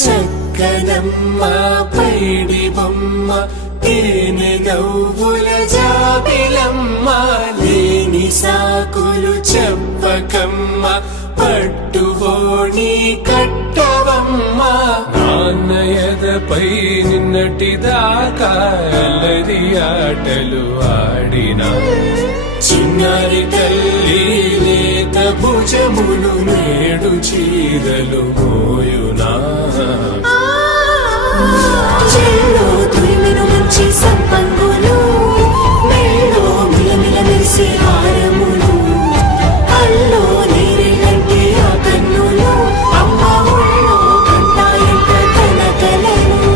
చక్కనమ్మ పైడి బొమ్మ తేనె నవ్వుల జాబిలమ్మ లేని సాకులు చెప్పకమ్మ పట్టువోణి కట్టవమ్మ నాన్నయదపై నిన్నటిదాకా అల్లరి ఆటలు ఆడినా చిన్నారి తల్లి లేత భుజములు నేడు చీరలు మోయునా చెల్లో తురిమిన మంచి సంపంగులు మెల్లో మిలమిల మెరిసే హారములు అల్లో నీరెలంటే ఆ కన్నులు అమ్మ ఒళ్ళో కంటాయంట తన కలను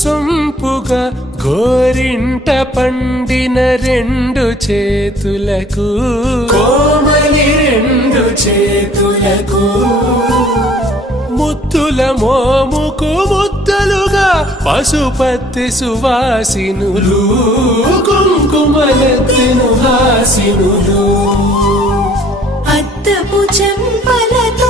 సొంపుగా గోరింట పండిన రెండు చేతులకు కోమలి రెండు చేతులకు ముత్తుల మోముకు ముద్దలుగా పశుపతి సువాసినులు కుంకుమలెత్తిను హాసినులు అద్దపు చెంపలతో